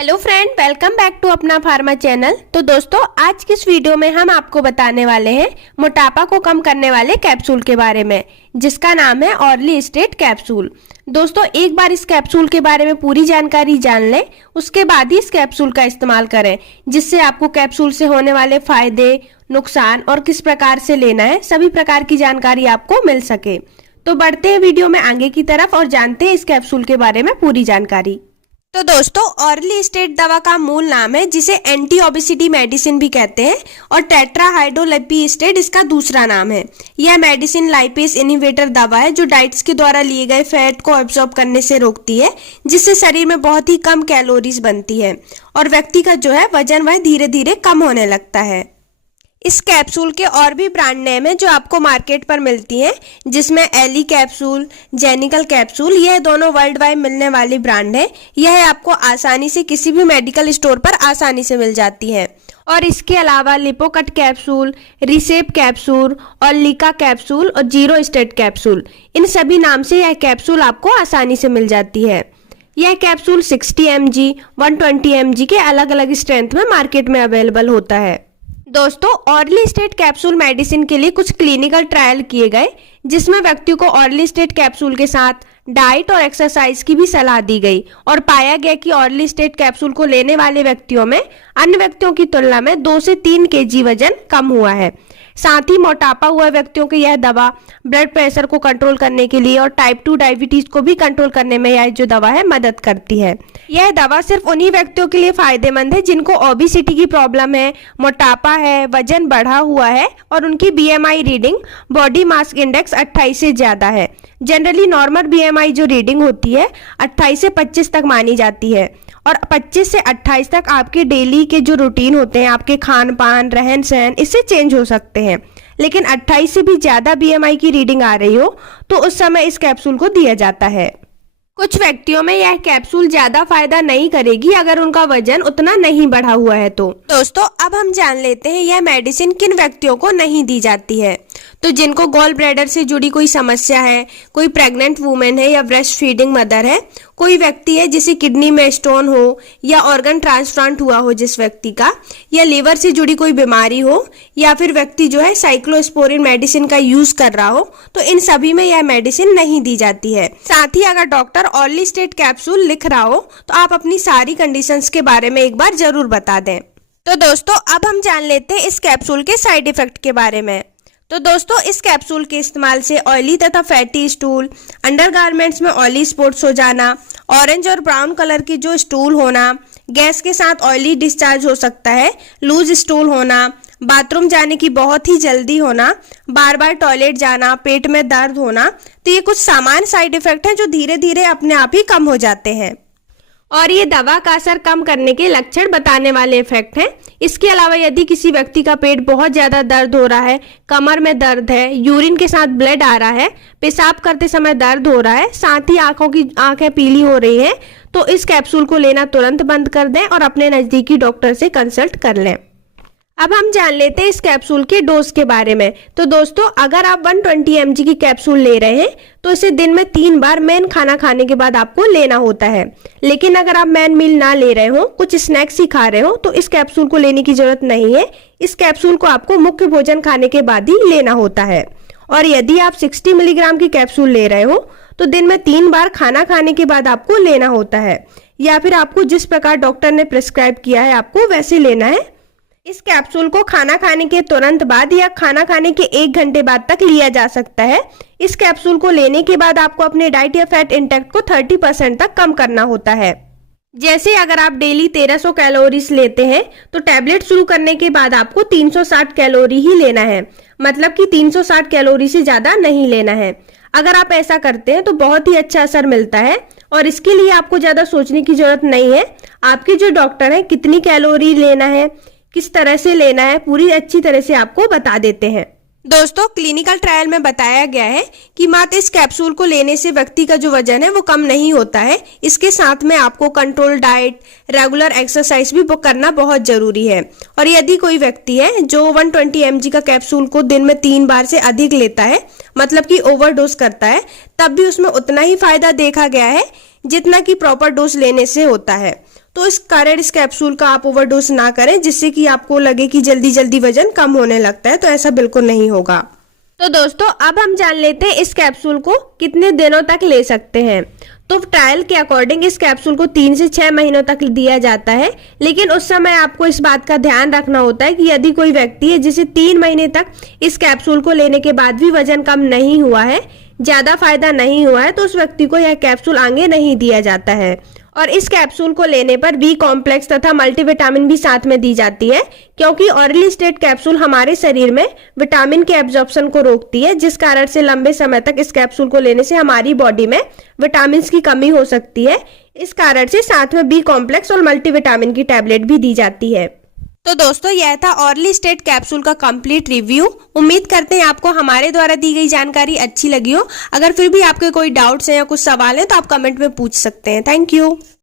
Hello friend, welcome back to अपना pharma channel. तो दोस्तों, आज की इस वीडियो में हम आपको बताने वाले हैं मोटापा को कम करने वाले कैप्सूल के बारे में, जिसका नाम है ऑर्ली स्टेट कैप्सूल। दोस्तों, एक बार इस कैप्सूल के बारे में पूरी जानकारी जान लें, उसके बाद ही इस कैप्सूल का इस्तेमाल करें, जिससे आपको कैप्सूल से होने वाले फायदे, नुकसान और किस प्रकार से लेना है, सभी प्रकार की जानकारी आपको मिल सके। तो बढ़ते हैं वीडियो में आगे की तरफ और जानते हैं इस कैप्सूल के बारे में पूरी जानकारी। तो दोस्तों, ऑर्ली स्टेट दवा का मूल नाम है, जिसे एंटी ओबेसिटी मेडिसिन भी कहते हैं, और टेट्राहाइड्रोलिपिस्टेट इसका दूसरा नाम है। यह मेडिसिन लाइपेज इनहिबिटर दवा है जो डाइट्स के द्वारा लिए गए फैट को एब्जॉर्ब करने से रोकती है, जिससे शरीर में बहुत ही कम कैलोरीज बनती है और व्यक्ति का जो है वजन वह धीरे धीरे कम होने लगता है। इस कैप्सूल के और भी ब्रांड नेम है जो आपको मार्केट पर मिलती हैं, जिसमें एली कैप्सूल, जेनिकल कैप्सूल, यह दोनों वर्ल्ड वाइड मिलने वाली ब्रांड है। यह आपको आसानी से किसी भी मेडिकल स्टोर पर आसानी से मिल जाती है। और इसके अलावा लिपोकट कैप्सूल, रिसेप कैप्सूल और लिका कैप्सूल और जीरो स्टेट कैप्सूल, इन सभी नाम से यह कैप्सूल आपको आसानी से मिल जाती है। यह कैप्सूल 60 mg, 120 mg के अलग अलग स्ट्रेंथ में मार्केट में अवेलेबल होता है। दोस्तों, ऑर्ली स्टेट कैप्सूल मेडिसिन के लिए कुछ क्लिनिकल ट्रायल किए गए, जिसमें व्यक्तियों को ऑर्ली स्टेट कैप्सूल के साथ डाइट और एक्सरसाइज की भी सलाह दी गई और पाया गया कि ऑर्ली स्टेट कैप्सूल को लेने वाले व्यक्तियों में अन्य व्यक्तियों की तुलना में 2 से 3 kg वजन कम हुआ है। साथ ही मोटापा हुआ व्यक्तियों को यह दवा ब्लड प्रेशर को कंट्रोल करने के लिए और टाइप 2 डायबिटीज को भी कंट्रोल करने में यह जो दवा है मदद करती है। यह दवा सिर्फ उन्हीं व्यक्तियों के लिए फायदेमंद है जिनको ओबेसिटी की प्रॉब्लम है, मोटापा है, वजन बढ़ा हुआ है और उनकी BMI reading, body mass index 28 से ज्यादा है। जनरली नॉर्मल BMI जो रीडिंग होती है 28 से 25 तक मानी जाती है, और 25 से 28 तक आपके डेली के जो रूटीन होते हैं, आपके खान पान, रहन सहन, इससे चेंज हो सकते हैं। लेकिन 28 से भी ज्यादा BMI की रीडिंग आ रही हो तो उस समय इस कैप्सूल को दिया जाता है। कुछ व्यक्तियों में यह कैप्सूल ज्यादा फायदा नहीं करेगी अगर उनका वजन उतना नहीं बढ़ा हुआ है तो। दोस्तों, अब हम जान लेते हैं यह मेडिसिन किन व्यक्तियों को नहीं दी जाती है। तो जिनको गॉल ब्लैडर से जुड़ी कोई समस्या है, कोई प्रेग्नेंट वुमेन है या ब्रेस्ट फीडिंग मदर है, कोई व्यक्ति है जिसे किडनी में स्टोन हो या ऑर्गन ट्रांसप्लांट हुआ हो जिस व्यक्ति का, या लिवर से जुड़ी कोई बीमारी हो, या फिर व्यक्ति जो है साइक्लोस्पोरिन मेडिसिन का यूज कर रहा हो, तो इन सभी में यह मेडिसिन नहीं दी जाती है। साथ ही अगर डॉक्टर ऑर्ली स्टेट कैप्सूल लिख रहा हो तो आप अपनी सारी कंडीशंस के बारे में एक बार जरूर बता दें। तो दोस्तों, अब हम जान लेते हैं इस कैप्सूल के साइड इफेक्ट के बारे में। तो दोस्तों, इस कैप्सूल के इस्तेमाल से ऑयली तथा फैटी स्टूल, अंडरगारमेंट्स में ऑयली स्पॉट्स हो जाना, ऑरेंज और ब्राउन कलर की जो स्टूल होना, गैस के साथ ऑयली डिस्चार्ज हो सकता है, लूज स्टूल होना, बाथरूम जाने की बहुत ही जल्दी होना, बार बार टॉयलेट जाना, पेट में दर्द होना, तो ये कुछ सामान्य साइड इफेक्ट हैं जो धीरे धीरे अपने आप ही कम हो जाते हैं और ये दवा का असर कम करने के लक्षण बताने वाले इफेक्ट हैं। इसके अलावा यदि किसी व्यक्ति का पेट बहुत ज्यादा दर्द हो रहा है, कमर में दर्द है, यूरिन के साथ ब्लड आ रहा है, पेशाब करते समय दर्द हो रहा है, साथ ही आंखें पीली हो रही हैं, तो इस कैप्सूल को लेना तुरंत बंद कर दें और अपने नजदीकी डॉक्टर से कंसल्ट कर लें। अब हम जान लेते हैं इस कैप्सूल के डोज के बारे में। तो दोस्तों, अगर आप 120 mg की कैप्सूल ले रहे हैं तो इसे दिन में 3 बार मेन खाना खाने के बाद आपको लेना होता है। लेकिन अगर आप मेन मील ना ले रहे हो, कुछ स्नैक्स ही खा रहे हो, तो इस कैप्सूल को लेने की जरूरत नहीं है। इस कैप्सूल को आपको मुख्य भोजन खाने के बाद ही लेना होता है। और यदि आप 60 मिलीग्राम की कैप्सूल ले रहे हो तो दिन में 3 बार खाना खाने के बाद आपको लेना होता है, या फिर आपको जिस प्रकार डॉक्टर ने प्रिस्क्राइब किया है आपको वैसे लेना है। इस कैप्सूल को खाना खाने के तुरंत बाद या खाना खाने के 1 घंटे बाद तक लिया जा सकता है। इस कैप्सूल को लेने के बाद आपको अपने डाइट या फैट इंटेक को 30% तक कम करना होता है। जैसे अगर आप डेली 1300 कैलोरीज लेते हैं तो टैबलेट शुरू करने के बाद आपको 360 कैलोरी ही लेना है, मतलब कि 360 कैलोरी से ज्यादा नहीं लेना है। अगर आप ऐसा करते हैं तो बहुत ही अच्छा असर मिलता है और इसके लिए आपको ज्यादा सोचने की जरूरत नहीं है। आपके जो डॉक्टर हैं कितनी कैलोरी लेना है, किस तरह से लेना है, पूरी अच्छी तरह से आपको बता देते हैं। दोस्तों, क्लिनिकल ट्रायल में बताया गया है कि मात्र इस कैप्सूल को लेने से व्यक्ति का जो वजन है वो कम नहीं होता है। इसके साथ में आपको कंट्रोल डाइट, रेगुलर एक्सरसाइज भी करना बहुत जरूरी है। और यदि कोई व्यक्ति है जो 120 mg का कैप्सूल को दिन में 3 बार से अधिक लेता है, मतलब कि ओवरडोज करता है, तब भी उसमें उतना ही फायदा देखा गया है जितना कि प्रॉपर डोज लेने से होता है। तो इस कारण इस कैप्सूल का आप ओवरडोज ना करें, जिससे कि आपको लगे कि जल्दी जल्दी वजन कम होने लगता है, तो ऐसा बिल्कुल नहीं होगा। तो दोस्तों अब हम जान लेते हैं इस कैप्सूल को कितने दिनों तक ले सकते हैं। तो ट्रायल के अकॉर्डिंग इस कैप्सूल को 3 से 6 महीनों तक दिया जाता है, लेकिन उस समय आपको इस बात का ध्यान रखना होता है कि यदि कोई व्यक्ति है जिसे 3 महीने तक इस कैप्सूल को लेने के बाद भी वजन कम नहीं हुआ है, ज्यादा फायदा नहीं हुआ है, तो उस व्यक्ति को यह कैप्सूल आगे नहीं दिया जाता है। और इस कैप्सूल को लेने पर बी कॉम्प्लेक्स तथा मल्टीविटामिन भी साथ में दी जाती है, क्योंकि ऑरली स्टेट कैप्सूल हमारे शरीर में विटामिन के एब्जॉर्प्शन को रोकती है, जिस कारण से लंबे समय तक इस कैप्सूल को लेने से हमारी बॉडी में विटामिन की कमी हो सकती है। इस कारण से साथ में बी कॉम्प्लेक्स और मल्टीविटामिन की टैबलेट भी दी जाती है। तो दोस्तों यह था ऑरली स्टेट कैप्सूल का कंप्लीट रिव्यू। उम्मीद करते हैं आपको हमारे द्वारा दी गई जानकारी अच्छी लगी हो। अगर फिर भी आपके कोई डाउट्स हैं या कुछ सवाल है तो आप कमेंट में पूछ सकते हैं। Thank you.